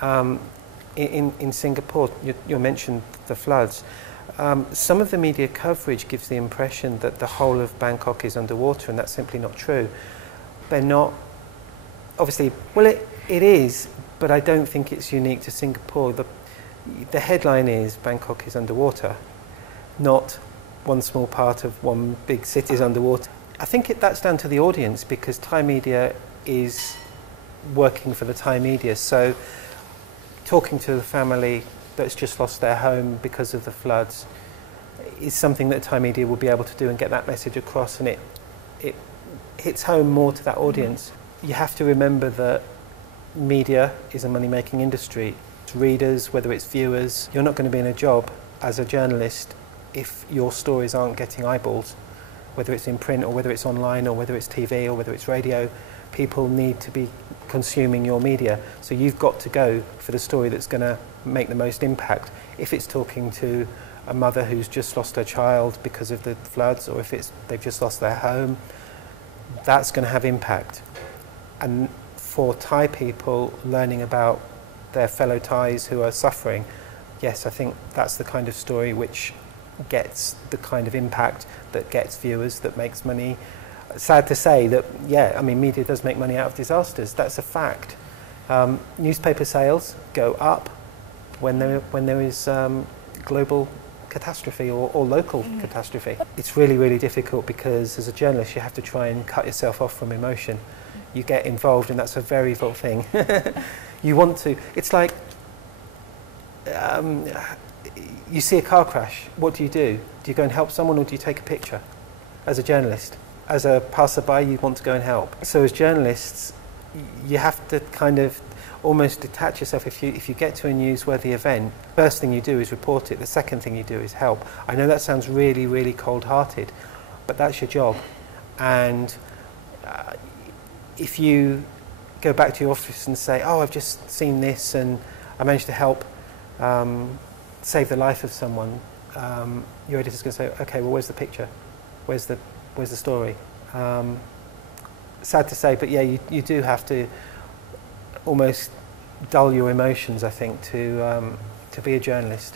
now. In Singapore, you mentioned the floods. Some of the media coverage gives the impression that the whole of Bangkok is underwater, and that's simply not true. They're not, obviously, well, it is, but I don't think it's unique to Singapore. The headline is Bangkok is underwater, not one small part of one big city is underwater. I think that's down to the audience, because Thai media is working for the Thai media. So talking to the family that's just lost their home because of the floods is something that Thai media will be able to do and get that message across, and it hits home more to that audience. You have to remember that media is a money-making industry. It's readers, whether it's viewers, you're not going to be in a job as a journalist if your stories aren't getting eyeballs, whether it's in print or whether it's online or whether it's TV or whether it's radio. People need to be consuming your media, so you've got to go for the story that's going to make the most impact. If it's talking to a mother who's just lost her child because of the floods, or if they've just lost their home, that's going to have impact. And for Thai people learning about their fellow Thais who are suffering, yes, I think that's the kind of story which gets the kind of impact that gets viewers, that makes money. Sad to say that, yeah, I mean, media does make money out of disasters. That's a fact. Newspaper sales go up when there is global catastrophe or local catastrophe. It's really, really difficult, because as a journalist you have to try and cut yourself off from emotion. You get involved, and that's a very difficult thing. You want to. It's like you see a car crash. What do? Do you go and help someone, or do you take a picture? As a journalist, as a passerby, you want to go and help. So as journalists, you have to kind of almost detach yourself. If you get to a newsworthy event, first thing you do is report it. The second thing you do is help. I know that sounds really, really cold-hearted, but that's your job. And if you go back to your office and say, "Oh, I've just seen this and I managed to help save the life of someone," your editor's going to say, "Okay, well, where's the picture? Where's the story?" Sad to say, but yeah, you do have to almost dull your emotions, I think, to be a journalist.